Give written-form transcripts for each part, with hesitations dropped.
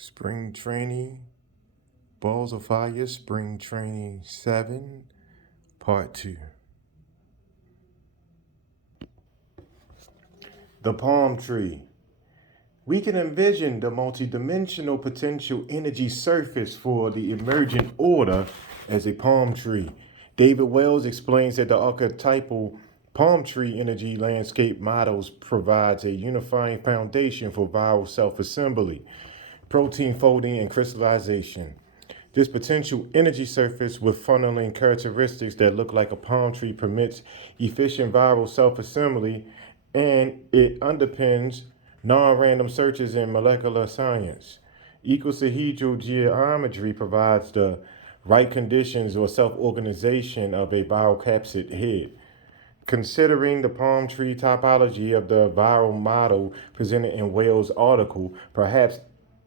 Spring Training, Balls of Fire, Spring Training 7, Part 2. The palm tree. We can envision the multidimensional potential energy surface for the emergent order as a palm tree. David Wells explains that the archetypal palm tree energy landscape models provides a unifying foundation for viral self-assembly, protein folding, and crystallization. This potential energy surface with funneling characteristics that look like a palm tree permits efficient viral self-assembly, and it underpins non-random searches in molecular science. Icosahedral geometry provides the right conditions or self-organization of a viral capsid head. Considering the palm tree topology of the viral model presented in Wells' article, perhaps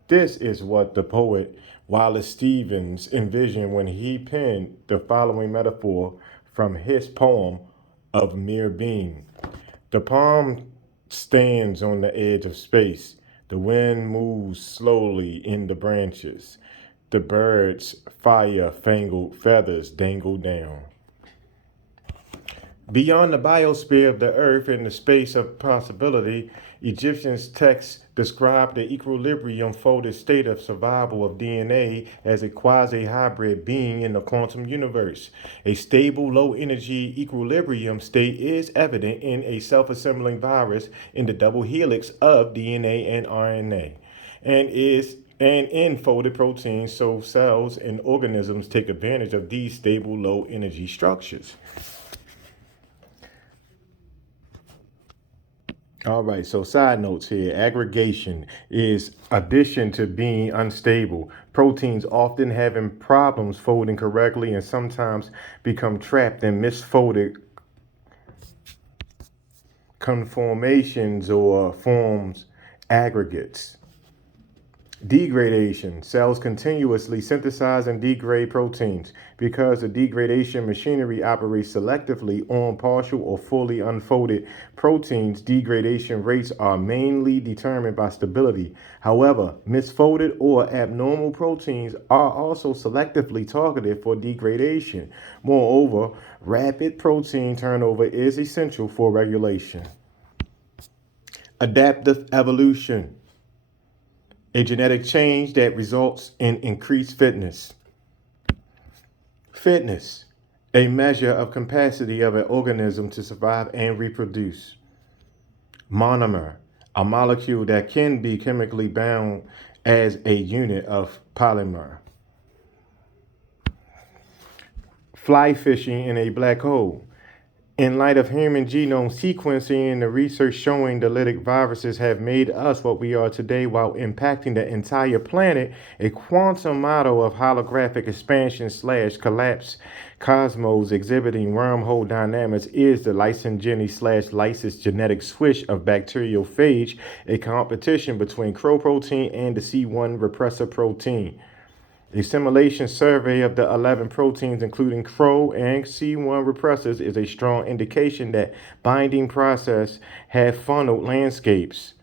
this is what the poet Wallace Stevens envisioned when he penned the following metaphor from his poem of Mere Being. The palm stands on the edge of space. The wind moves slowly in the branches. The birds' fire-fangled feathers dangle down. Beyond the biosphere of the earth and the space of possibility, Egyptian texts describe the equilibrium folded state of survival of DNA as a quasi-hybrid being in the quantum universe. A stable, low-energy equilibrium state is evident in a self-assembling virus in the double helix of DNA and RNA, and in folded proteins, so cells and organisms take advantage of these stable, low-energy structures. All right, so side notes here. Aggregation is addition to being unstable. Proteins often having problems folding correctly and sometimes become trapped in misfolded conformations or forms aggregates. Degradation. Cells continuously synthesize and degrade proteins. Because the degradation machinery operates selectively on partial or fully unfolded proteins, degradation rates are mainly determined by stability. However, misfolded or abnormal proteins are also selectively targeted for degradation. Moreover, rapid protein turnover is essential for regulation. Adaptive evolution. A genetic change that results in increased fitness. Fitness, a measure of capacity of an organism to survive and reproduce. Monomer, a molecule that can be chemically bound as a unit of polymer. Fly fishing in a black hole. In light of human genome sequencing and the research showing the lytic viruses have made us what we are today while impacting the entire planet, a quantum model of holographic expansion/collapse cosmos exhibiting wormhole dynamics is the lysogeny/lysis genetic switch of bacteriophage, a competition between CRO protein and the C1 repressor protein. A simulation survey of the 11 proteins, including CRO and C1 repressors, is a strong indication that binding process have funneled landscapes.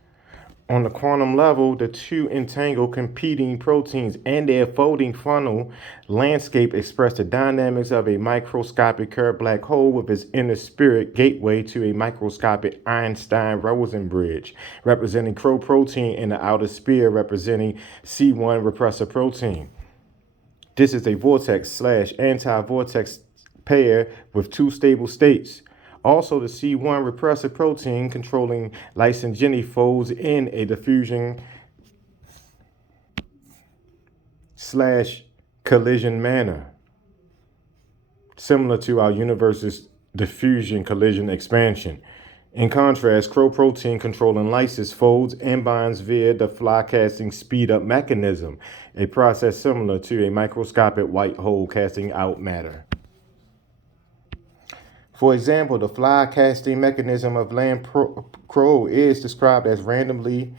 On the quantum level, the two entangled competing proteins and their folding funnel landscape express the dynamics of a microscopic curved black hole with its inner spirit gateway to a microscopic Einstein-Rosen bridge, representing CRO protein, and the outer sphere representing C1 repressor protein. This is a vortex/anti-vortex pair with two stable states. Also, the C1 repressor protein controlling lysogeny folds in a diffusion/collision manner, similar to our universe's diffusion collision expansion. In contrast, CRO protein controlling lysis folds and binds via the fly casting speed up mechanism, a process similar to a microscopic white hole casting out matter. For example, the fly casting mechanism of land CRO is described as randomly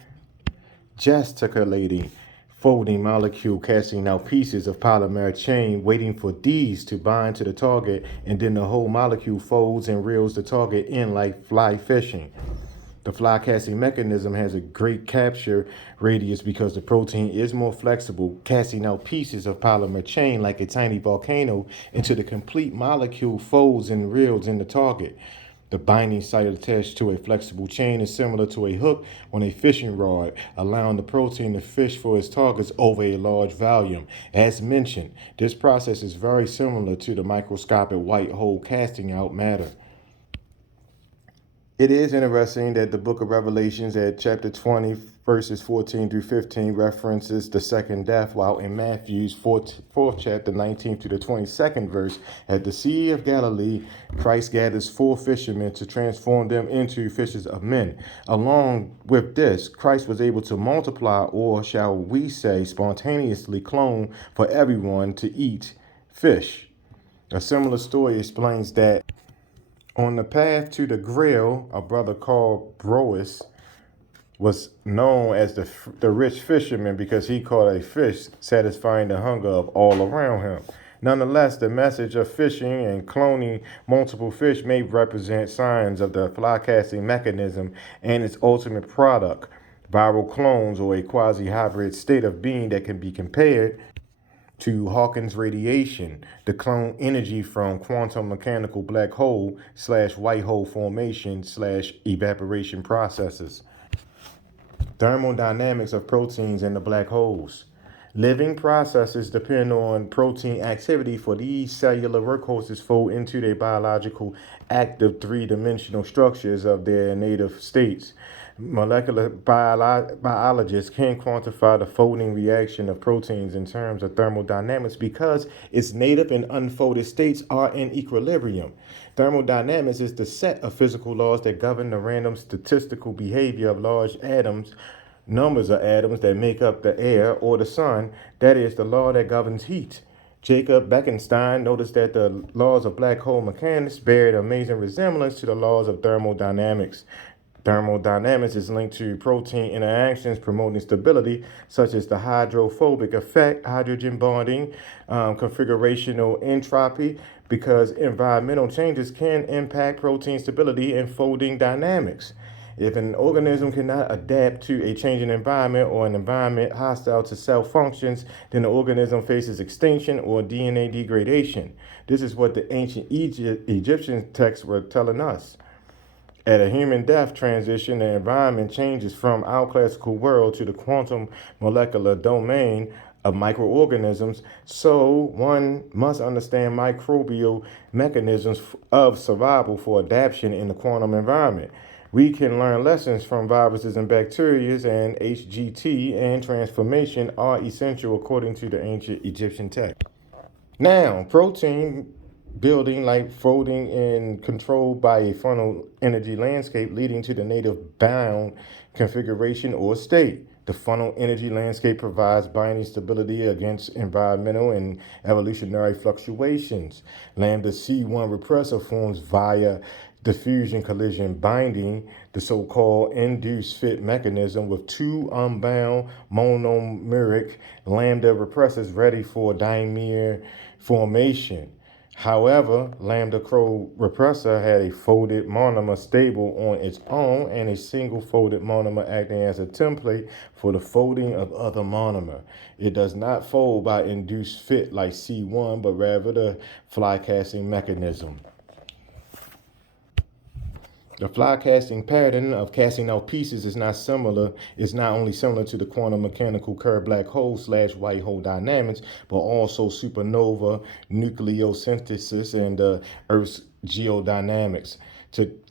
gesticulating folding molecule casting out pieces of polymer chain, waiting for these to bind to the target, and then the whole molecule folds and reels the target in like fly fishing. The fly casting mechanism has a great capture radius because the protein is more flexible, casting out pieces of polymer chain like a tiny volcano into the complete molecule folds and reels in the target. The binding site attached to a flexible chain is similar to a hook on a fishing rod, allowing the protein to fish for its targets over a large volume. As mentioned, this process is very similar to the microscopic white hole casting out matter. It is interesting that the book of Revelations at chapter 20, verses 14 through 15 references the second death, while in Matthew's fourth chapter, 19 to the 22nd verse, at the Sea of Galilee, Christ gathers 4 fishermen to transform them into fishers of men. Along with this, Christ was able to multiply, or shall we say, spontaneously clone for everyone to eat fish. A similar story explains that on the path to the grill, a brother called Brois was known as the rich fisherman because he caught a fish, satisfying the hunger of all around him. Nonetheless, the message of fishing and cloning multiple fish may represent signs of the fly casting mechanism and its ultimate product, viral clones, or a quasi-hybrid state of being that can be compared to Hawkins radiation, the clone energy from quantum mechanical black hole / white hole formation / evaporation processes. Thermodynamics of proteins in the black holes. Living processes depend on protein activity for these cellular workhorses fold into their biological active three-dimensional structures of their native states. Molecular biologists can quantify the folding reaction of proteins in terms of thermodynamics because its native and unfolded states are in equilibrium. Thermodynamics is the set of physical laws that govern the random statistical behavior of large numbers of atoms that make up the air or the sun. That is the law that governs heat. Jacob Bekenstein noticed that the laws of black hole mechanics bear an amazing resemblance to the laws of thermodynamics. Thermodynamics is linked to protein interactions promoting stability, such as the hydrophobic effect, hydrogen bonding, configurational entropy, because environmental changes can impact protein stability and folding dynamics. If an organism cannot adapt to a changing environment or an environment hostile to cell functions, then the organism faces extinction or DNA degradation. This is what the ancient Egyptian texts were telling us. At a human death transition, the environment changes from our classical world to the quantum molecular domain of microorganisms, so one must understand microbial mechanisms of survival for adaptation in the quantum environment. We can learn lessons from viruses and bacteria, and HGT and transformation are essential according to the ancient Egyptian text. Now, protein building, like folding and controlled by a funnel energy landscape leading to the native bound configuration or state. The funnel energy landscape provides binding stability against environmental and evolutionary fluctuations. Lambda C1 repressor forms via diffusion collision binding, the so-called induced fit mechanism, with 2 unbound monomeric lambda repressors ready for dimer formation. However, lambda crow repressor had a folded monomer stable on its own and a single folded monomer acting as a template for the folding of other monomer. It does not fold by induced fit like C1, but rather the fly casting mechanism. The fly casting pattern of casting out pieces is not only similar to the quantum mechanical curved black hole / white hole dynamics, but also supernova nucleosynthesis and Earth's geodynamics.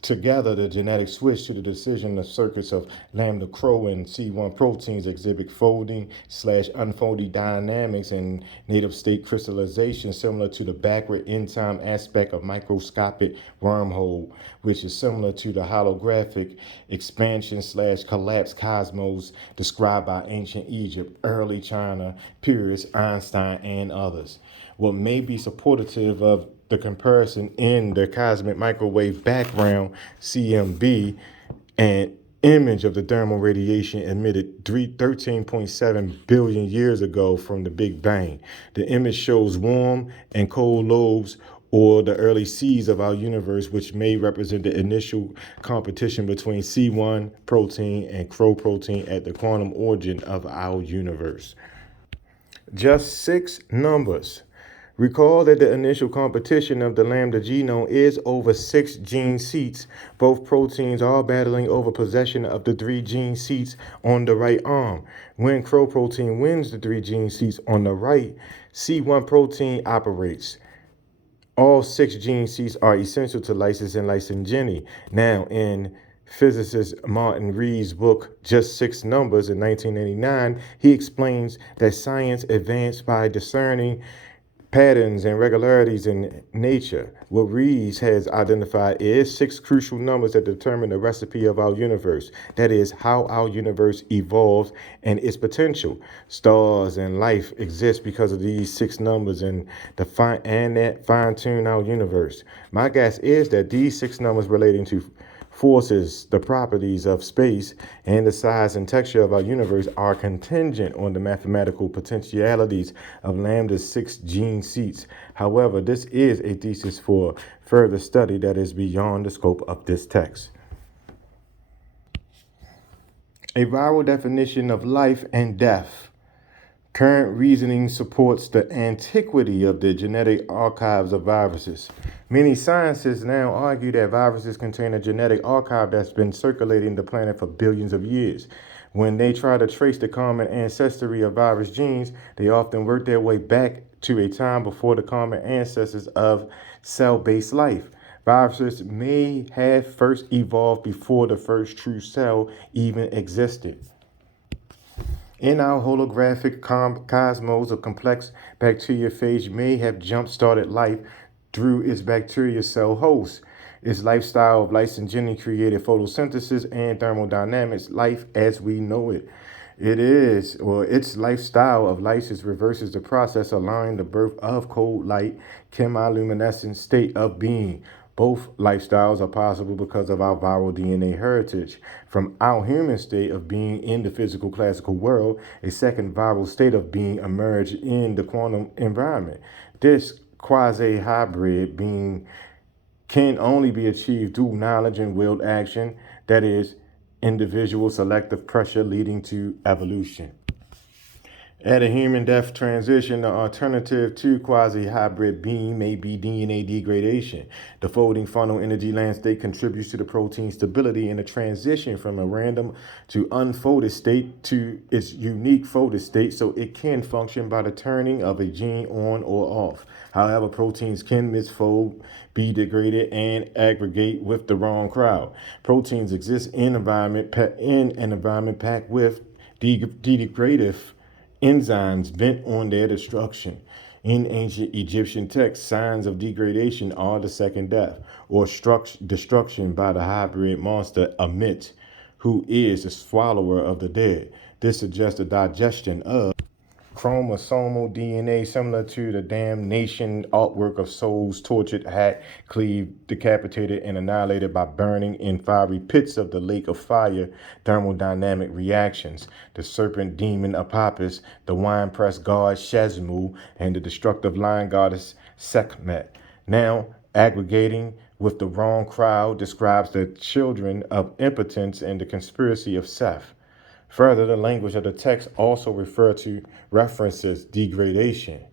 Together, the genetic switch to the decision of circuits of lambda crow and C1 proteins exhibit folding / unfolding dynamics and native state crystallization similar to the backward in-time aspect of microscopic wormhole, which is similar to the holographic expansion / collapse cosmos described by ancient Egypt, early China, Pyrrhus, Einstein, and others. What may be supportive of the comparison in the cosmic microwave background CMB, an image of the thermal radiation emitted 13.7 billion years ago from the Big Bang. The image shows warm and cold lobes or the early seeds of our universe, which may represent the initial competition between C1 protein and Cro protein at the quantum origin of our universe. Just 6 numbers. Recall that the initial competition of the lambda genome is over 6 gene seats. Both proteins are battling over possession of the 3 gene seats on the right arm. When Cro protein wins the 3 gene seats on the right, C1 protein operates. All 6 gene seats are essential to lysis and lysogeny. Now, in physicist Martin Reed's book, Just 6 Numbers in 1989, he explains that science advanced by discerning patterns and regularities in nature. What Reeves has identified is 6 crucial numbers that determine the recipe of our universe. That is, how our universe evolves and its potential. Stars and life exist because of these 6 numbers and that fine-tune our universe. My guess is that these 6 numbers relating to forces, the properties of space, and the size and texture of our universe are contingent on the mathematical potentialities of lambda's 6 gene seats. However, this is a thesis for further study that is beyond the scope of this text. A viral definition of life and death. Current reasoning supports the antiquity of the genetic archives of viruses. Many scientists now argue that viruses contain a genetic archive that's been circulating the planet for billions of years. When they try to trace the common ancestry of virus genes, they often work their way back to a time before the common ancestors of cell-based life. Viruses may have first evolved before the first true cell even existed. In our holographic cosmos, a complex bacteriophage may have jump-started life through its bacteria cell host. Its lifestyle of lysogeny created photosynthesis and thermodynamics, life as we know it. Its lifestyle of lysis reverses the process, allowing the birth of cold light, chemiluminescent state of being. Both lifestyles are possible because of our viral DNA heritage. From our human state of being in the physical classical world, a second viral state of being emerged in the quantum environment. This quasi-hybrid being can only be achieved through knowledge and willed action, that is, individual selective pressure leading to evolution. At a human death transition, the alternative to quasi-hybrid being may be DNA degradation. The folding funnel energy land state contributes to the protein stability in the transition from a random to unfolded state to its unique folded state, so it can function by the turning of a gene on or off. However, proteins can misfold, be degraded, and aggregate with the wrong crowd. Proteins exist in an environment packed with degradative enzymes bent on their destruction. In ancient Egyptian texts, signs of degradation are the second death, or destruction by the hybrid monster Amit, who is the swallower of the dead. This suggests the digestion of chromosomal DNA, similar to the damnation artwork of souls tortured, hacked, cleaved, decapitated, and annihilated by burning in fiery pits of the lake of fire. Thermodynamic reactions. The serpent demon Apopis, the wine-pressed god Shezmu, and the destructive lion goddess Sekhmet. Now, aggregating with the wrong crowd describes the children of impotence and the conspiracy of Seth. Further, the language of the text also references degradation.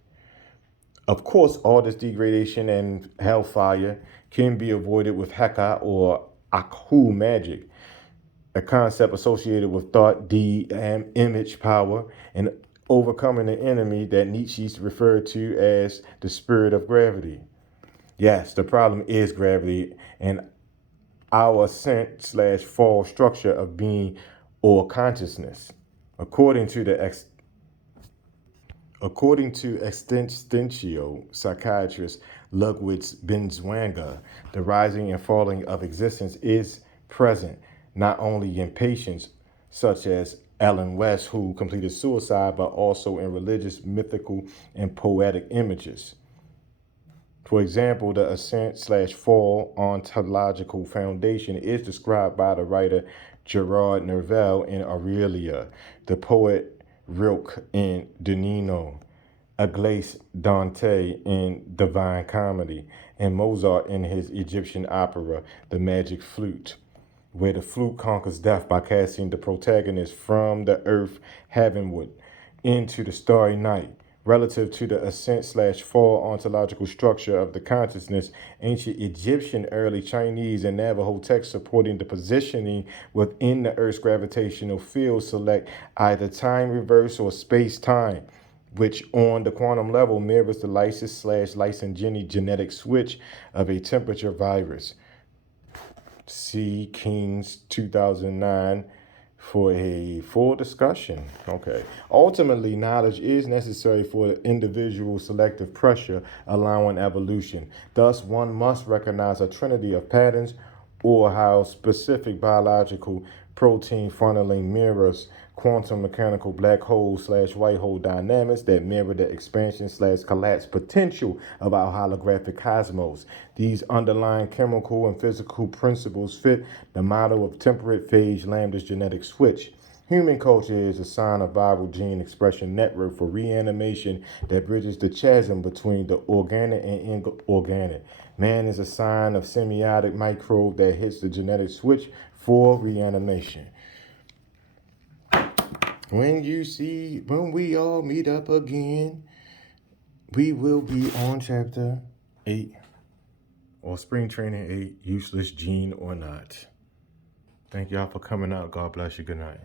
Of course, all this degradation and hellfire can be avoided with Heka or Akhu magic, a concept associated with thought, deed, and image power, and overcoming the enemy that Nietzsche referred to as the spirit of gravity. Yes, the problem is gravity and our ascent/fall structure of being or consciousness. According to existential psychiatrist Ludwig Binswanger, the rising and falling of existence is present not only in patients such as Ellen West, who completed suicide, but also in religious, mythical, and poetic images. For example, the ascent/fall ontological foundation is described by the writer Gerard Nerval in Aurelia, the poet Rilke in Dionino, Aglaé Dante in Divine Comedy, and Mozart in his Egyptian opera, The Magic Flute, where the flute conquers death by casting the protagonist from the earth heavenward into the starry night. Relative to the ascent/fall ontological structure of the consciousness, ancient Egyptian, early Chinese, and Navajo texts supporting the positioning within the Earth's gravitational field select either time reverse or space-time, which on the quantum level mirrors the lysis/lysogeny genetic switch of a temperature virus. See King's 2009 for a full discussion. Okay. Ultimately, knowledge is necessary for individual selective pressure allowing evolution. Thus, one must recognize a trinity of patterns, or how specific biological protein funneling mirrors quantum mechanical black hole/white hole dynamics that mirror the expansion/collapse potential of our holographic cosmos. These underlying chemical and physical principles fit the model of temperate phage lambda's genetic switch. Human culture is a sign of viral gene expression network for reanimation that bridges the chasm between the organic and inorganic. Man is a sign of semiotic microbe that hits the genetic switch for reanimation. When we all meet up again, we will be on chapter 8, or spring training 8, useless gene or not. Thank y'all for coming out. God bless you. Good night.